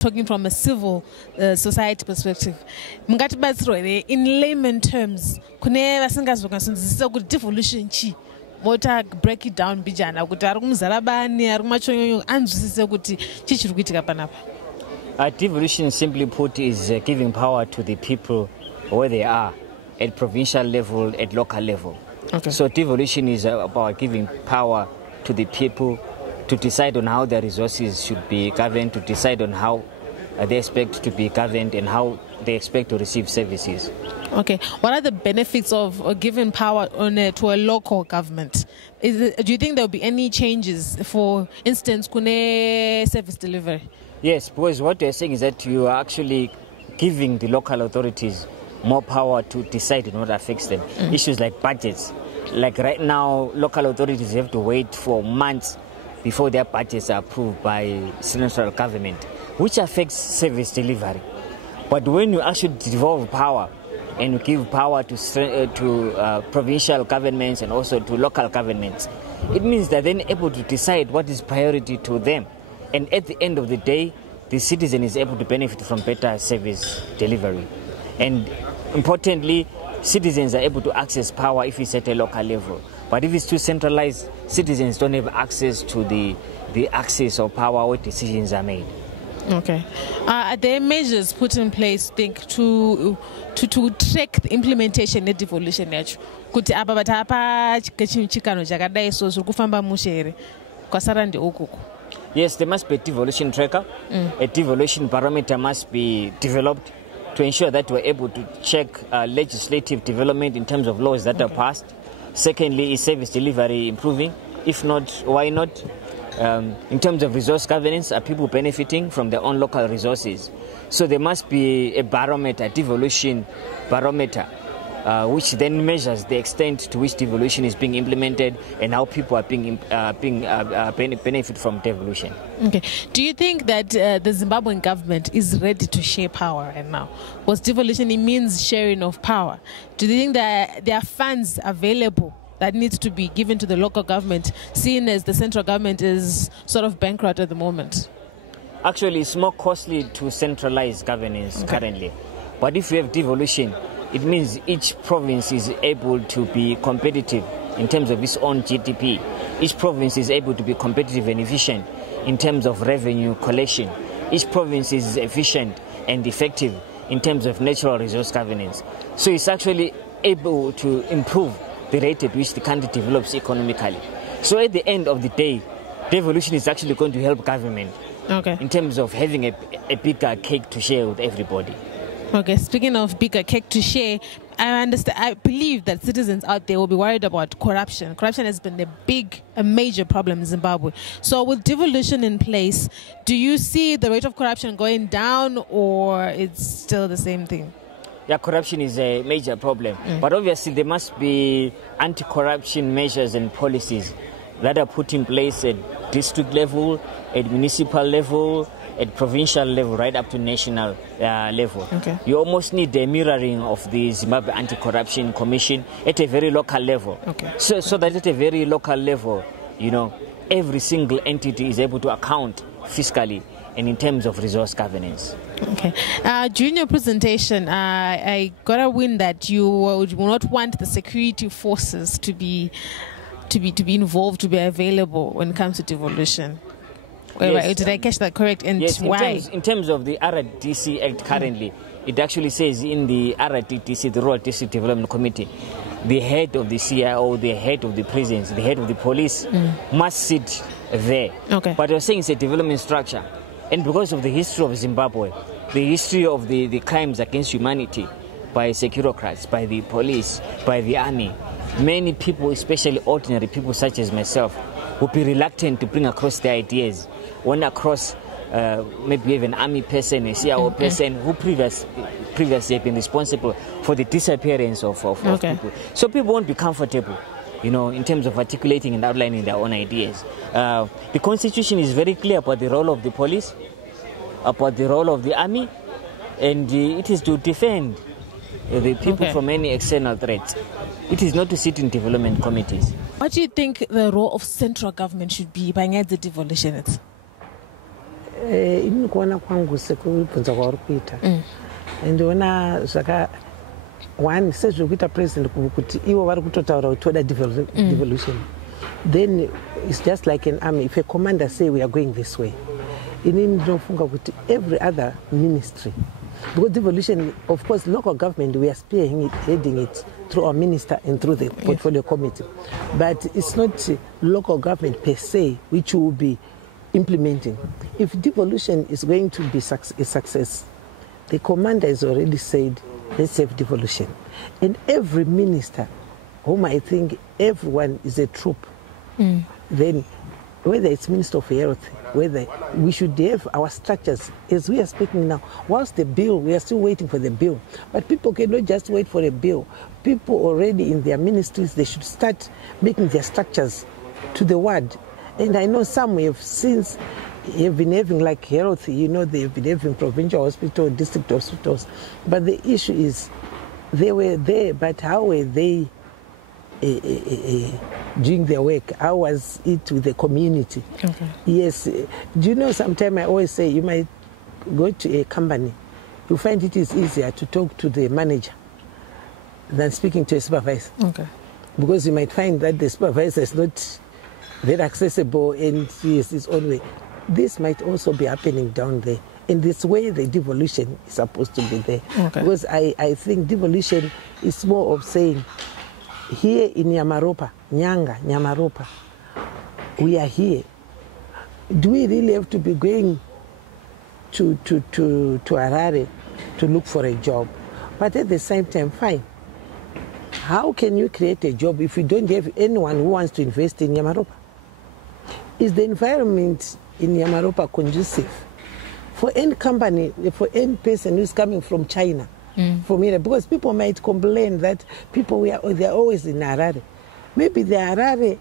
Talking from a civil society perspective, in layman terms, devolution chi, mota break it down bijana, devolution, simply put, is giving power to the people where they are, at provincial level, at local level. Okay. So devolution is about giving power to the people to decide on how their resources should be governed, to decide on how they expect to be governed and how they expect to receive services. Okay. What are the benefits of giving power to a local government? Do you think there will be any changes, for instance, service delivery? Yes, because what they're saying is that you are actually giving the local authorities more power to decide on what affects them. Issues like budgets. Like right now, local authorities have to wait for months before their budgets are approved by central government, which affects service delivery. But when you actually devolve power and you give power to provincial governments and also to local governments, it means they're then able to decide what is priority to them. And at the end of the day, the citizen is able to benefit from better service delivery. And importantly, citizens are able to access power if it's at a local level. But if it's too centralized, citizens don't have access to the access of power where decisions are made. Okay. Are there measures put in place, think, to track the implementation of devolution? Kuti apa batapa chikano jakadai so kufamba mushere kwasarandi okuku. Yes, there must be a devolution tracker. A devolution barometer must be developed to ensure that we're able to check legislative development in terms of laws that are passed. Secondly, is service delivery improving? If not, why not? In terms of resource governance, are people benefiting from their own local resources? So there must be a barometer, a devolution barometer, which then measures the extent to which devolution is being implemented and how people are benefit from devolution. Okay. Do you think that the Zimbabwean government is ready to share power right now? Because devolution, it means sharing of power. Do you think that there are funds available that needs to be given to the local government, seeing as the central government is sort of bankrupt at the moment? Actually, it's more costly to centralize governance currently. But if you have devolution, it means each province is able to be competitive in terms of its own GDP. Each province is able to be competitive and efficient in terms of revenue collection. Each province is efficient and effective in terms of natural resource governance. So it's actually able to improve the rate at which the country develops economically. So at the end of the day, devolution is actually going to help government in terms of having a bigger cake to share with everybody. Okay, speaking of bigger cake to share, I believe that citizens out there will be worried about corruption. Corruption has been a major problem in Zimbabwe. So with devolution in place, do you see the rate of corruption going down, or it's still the same thing? Yeah, corruption is a major problem. But obviously there must be anti-corruption measures and policies that are put in place at district level, at municipal level, at provincial level, right up to national level. Okay. You almost need the mirroring of the Zimbabwe Anti-Corruption Commission at a very local level. Okay. So that at a very local level, you know, every single entity is able to account fiscally and in terms of resource governance. Okay. During your presentation, I got a wind that you will not want the security forces to be involved, to be available when it comes to devolution. Yes, did I catch that correct? And yes, why? In terms of the RDC Act currently, it actually says in the RDTC, the Rural District Development Committee, the head of the CIO, the head of the prisons, the head of the police must sit there. Okay. But you're saying it's a development structure. And because of the history of Zimbabwe, the history of the crimes against humanity by securocrats, by the police, by the army, many people, especially ordinary people such as myself, will be reluctant to bring across their ideas. When across maybe even an army person, a CIO person who previously have been responsible for the disappearance of people. So people won't be comfortable, in terms of articulating and outlining their own ideas. The Constitution is very clear about the role of the police, about the role of the army, and it is to defend the people from any external threats. It is not to sit in development committees. What do you think the role of central government should be by the devolution? Inikuona kwangu sekubvunza kwauri kuita ndiona one sezviri kuita president kuti ivo vari kutotaura kuti toda devolution, then it's just like an army. If a commander say we are going this way, inini ndinofunga kuti every other ministry, because devolution, of course, local government, we are spearheading it through our minister and through the portfolio committee, but it's not local government per se which will be implementing. If devolution is going to be a success, the commander has already said, let's have devolution. And every minister, whom I think everyone is a troop, then whether it's Minister of Health, whether we should have our structures, as we are speaking now, whilst the bill, we are still waiting for the bill. But people cannot just wait for a bill. People already in their ministries, they should start making their structures to the word. And I know some have since have been having like health, they've been having provincial hospitals, district hospitals. But the issue is, they were there, but how were they doing their work? How was it with the community? Yes. Do you know, sometimes I always say, you might go to a company, you find it is easier to talk to the manager than speaking to a supervisor. Because you might find that the supervisor is not very accessible and he has his own way. This might also be happening down there. In this way, the devolution is supposed to be there. Because I think devolution is more of saying, here in Nyamaropa, Nyamaropa, we are here. Do we really have to be going to Harare to look for a job? But at the same time, fine. How can you create a job if you don't have anyone who wants to invest in Nyamaropa? Is the environment in Nyamaropa conducive for any company, for any person who's coming from China? From here, because people might complain that they're always in Harare. Maybe the Harare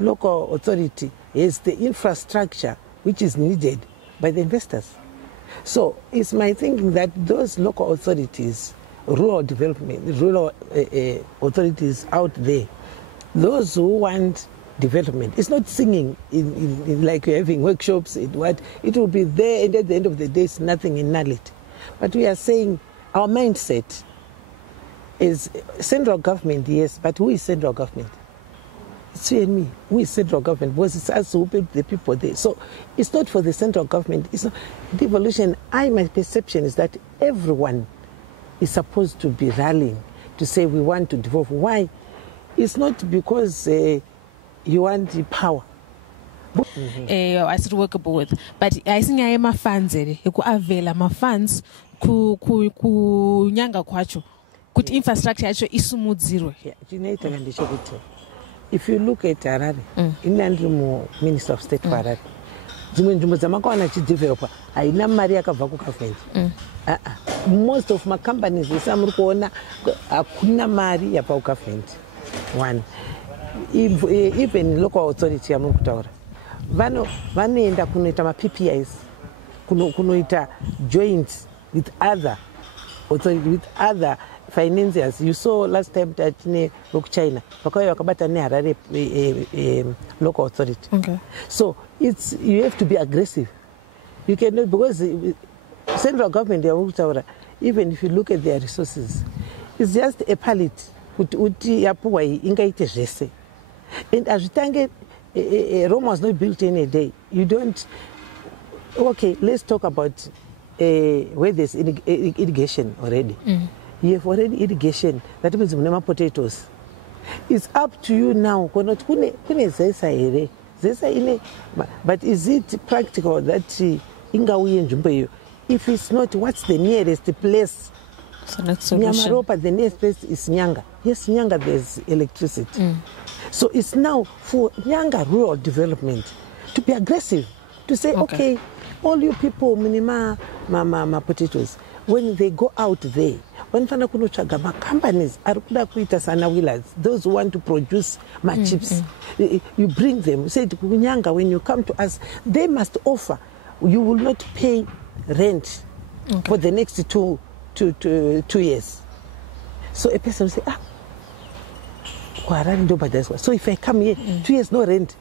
local authority is the infrastructure which is needed by the investors. So it's my thinking that those local authorities, rural development, rural authorities out there, those who want development, it's not singing in like you're having workshops, it will be there, and at the end of the day, it's nothing in nullity. But we are saying, our mindset is central government, yes, but who is central government? It's you and me. Who is central government? Because it's us who pay the people there. So it's not for the central government. It's not devolution. My perception is that everyone is supposed to be rallying to say we want to devolve. Why? It's not because you want the power. I still workable with, but I think I am a fan. My fans nyanga kwacho kuti infrastructure yacho isumudzirwe zero. If you look at Harare, inandri Minister of State for Harare, dzimwe nzvimbo dzamakawana chideveloper haina mari yakabva kugovernment. Most of my companies muri kuona hakuna mari yabva kugovernment. One, even local authority yamuri kutaura vanoenda kunoita ma-PPIs, kunoita joints with other authority, with other financiers. You saw last time that China vakauya vakabata neHarare local authority. So you have to be aggressive. You cannot, because central government, even if you look at their resources, it's just a pallet. And as Rome was not built in a day. You don't. Okay, let's talk about where there's irrigation already. You have already irrigation. That means potatoes. It's up to you now. But is it practical that if it's not, what's the nearest place So next solution. Nyamaropa, the next place is Nyanga. Yes, Nyanga, there's electricity. So it's now for Nyanga rural development to be aggressive, to say, okay all you people, minima, ma potatoes, when they go out there, when companies are wheelers, those who want to produce my chips, you bring them. Say, Nyanga, when you come to us, they must offer. You will not pay rent for the next two years. So a person will say, so if I come here, 2 years no rent.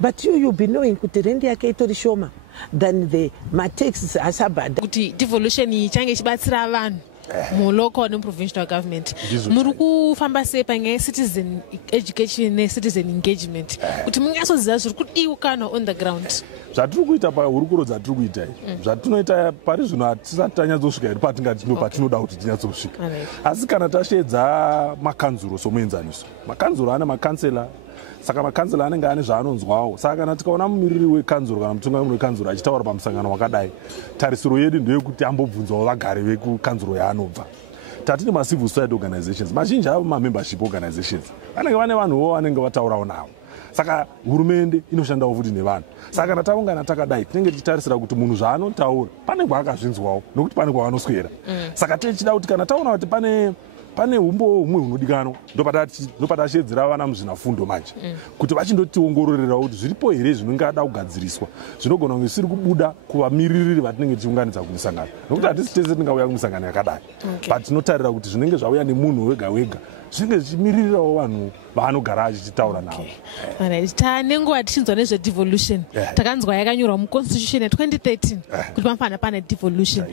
But you'll be knowing that rent yake itori shoma than the taxes asabada. Kuti devolution ichange chibatsira vanhu mu local and provincial government. Muri kufamba sei panyaya citizen education ne citizen engagement. Kuti munyasoziva zviri kudiwa kana on the ground. Zvatiri kuita pahurukuro dzatiri kuita zvatinoita pari zvino hatisati tanyatsosvika iri patingati no patinoda kuti tinyatsosvika. Asi kana tasvedza makanzuro somuenzaniso, makanzuro ane makansela, saka makansela anenge ane zvaanonzwawo. Saka kana tikaona mumiriri wekanzuro kana mutungamiri wekanzuro achitaura pamusangano wakadai, tarisiro yedu ndeyekuti ambobvunzawo vagari vekukanzuro yaanobva. Tatine ma-civil society organizations, mazhinji avo ma-membership organizations, vanenge vane vanhuwo vanenge vataurawo navo. Saka hurumende inoshandawo futi nevanhu. Saka kana taungana takadai tinenge tichitarisira kuti munhu zvaanotaura pane kwaakazvinzwawo nokuti pane kwavanoswera. Saka tichida kuti kana taona kuti pane umbo humwe hunodikanwa ndopatachedzera vana muzvinafundo manje kuti vachindotiongororerawo kuti zviripo here zvinongada kugadziriswa zvinogona kunge zvisiri kubuda kuvamiririri vatinenge tichiunganidza kumisangano nokuti hatisi tese tingauya kumisangano yakadai but tinotarira kuti zvinenge zvauya nemunhu wega wega zvinenge zvichimiririrawo vanhu vaanogara achichitaura navo. Tanenguva tichinzwa nezvedevolution takanzwa yakanyorwa muconstitution ya2013 kuti panofanira pane devolution.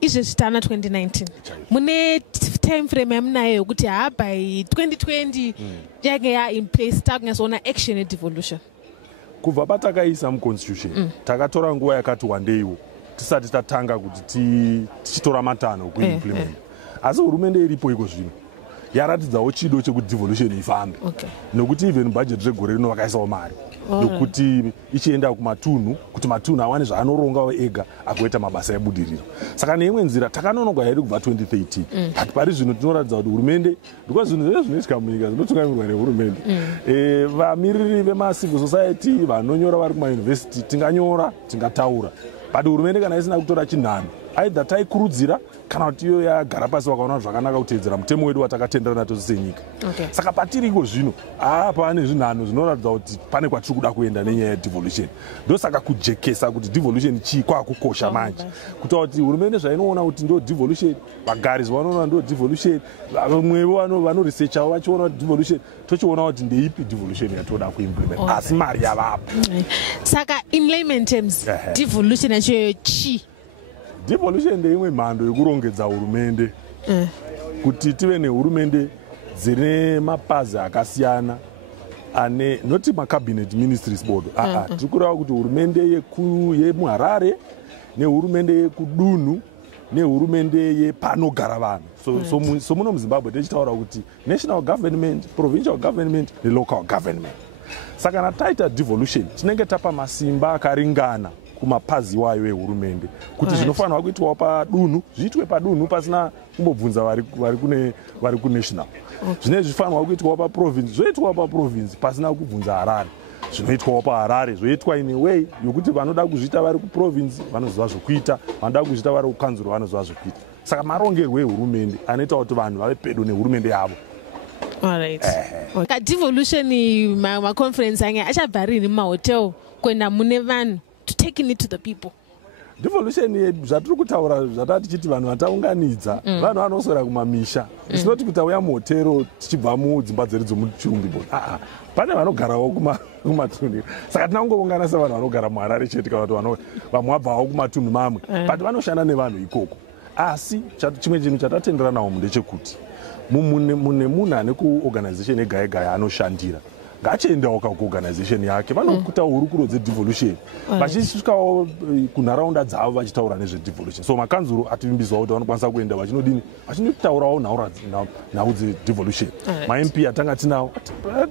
Izvezvi tana 2019 mune time frame yamunayo yokuti by 2020 yange in place takunyatsoona action yedevolution. Kubva patakaisa muconstitution takatora nguva yakati wandeiwo tisati tatanga kuti tichitora matanho kuimplement. Asi hurumende iripo iko zvino yaratidzawo chido chekuti devolution ifambe nokuti even budget regore rino vakaisawo mari nokuti ichienda kumatunhu kuti matunhu awane zvaanorongawo ega agoita mabasa ebudiriro. Saka neimwe nzira takanonogwa hedu kubva 2013 but pari zvino tinoratidza kuti hurumende ndiko zvinhu zvese zvinoitika munyika zvinotungamirwa nehurumende. Vamiriri vemacivil society vanonyora vari kumayunivhesiti tinganyora tingataura but hurumende kana isina kutora chinhano aidha taikurudzira kana kuti iyo yagara pasi vakaona zvakanaka kuteedzera mutemo wedu watakatenderana nato senyika. Saka patiriko zvino pane zvinhano zvinoratidza kuti pane kwatiri kuda kuenda nenyaya yedevolution. Ndosaka kujekesa kuti devolution chii kwakukosha manje kutaura kuti hurumende zvainoona kuti ndo devolution, vagari zvavanoona ndo devolution, vamwevo vanoresearchawo vachiona kuti devolution, tochiona kuti ndeipi devolution yatoda kuimplement asi mari yavapo. Saka in layman terms devolution yacho chii? Devolution ndeimwe mhando yekurongedza hurumende kuti tive nehurumende dzine mapazi akasiyana ane noti macabinet ministries board tiri kureva kuti hurumende yemuharare nehurumende yekudunhu nehurumende yepanogara vanhu. So muno muzimbabwe tichitaura kuti national government, provincial government nelocal government. Saka kana taita devolution tinenge tapa masimba akaringana kumapazi wayo ehurumende kuti zvinofanirwa kuitwawo padunhu zviitwe padunhu pasina kumbobvunza vari kunational. Zvinenge zvifanirwa kuitwawo paprovince zvoitwawo paprovince pasina kubvunza Harare. Zvinoitwawo paHarare zvoitwa in a way yokuti vanoda kuzviita vari kuprovince vanoziva zvokuita, vanoda kuzviita vari kukanzuro vanoziva zvokuita. Saka marongerwo ehurumende anoita kuti vanhu vave pedo nehurumende yavo. Devolution maconference ange achabva rini mumahotel kuenda mune vanhu to taking it to the people. Devolution zvatiri kutaura zvatati tichiti vanhu vataunganidza vanhu vanoswera kumamisha. Isinoti kuti auya muhotero tichibva mudzimba dzedu dzomuchirumbi board. Pane vanogarawo kumatunhu. Saka tinangoungana sevanhu vanogara muHarare chete kana kuti vamwe vabvawo kumatunhu mamwe but vanoshanda nevanhu ikoko. Asi chimwe chinhu chatatenderanawo ndechekuti mune munhu ane kuorganization ega ega yaanoshandira ngachiendawo kuorganization yake vanokuta hurukuro dzedevolution vachisvikawo kunharaunda dzavo vachitaura nezvedevolution. So makanzuro ativimbiswa kuti vanokwanisa kuenda vachinodini vachinotaurawo nhau dzedevolution. Ma-MP atanga tinawo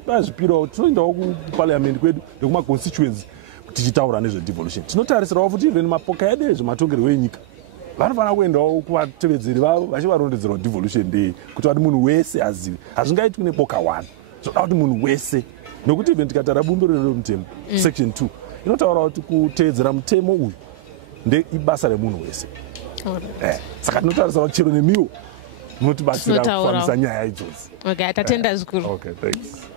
azvipirawo tinoendawo kuparliament kwedu nekumaconstituency tichitaura nezvedevolution. Tinotarisirawo futi even mapoka edu ezvematongerwo enyika vanofanira kuendawo kuvatevedzeri vavo vachivarondedzerwa devolution day kuti vati munhu wese azive. Hazvingaitwi neboka 1, zvoda kuti munhu wese, nokuti even tikatara bumbiro remutemo section 2 inotaura kuti kuteedzera mutemo uyu ibasa remunhu wese. Saka tinotarisa kuti chero nemiwo munotibatsira kufambisa nyaya idzodzo. Okay, tatenda zvikuru. Okay, thanks.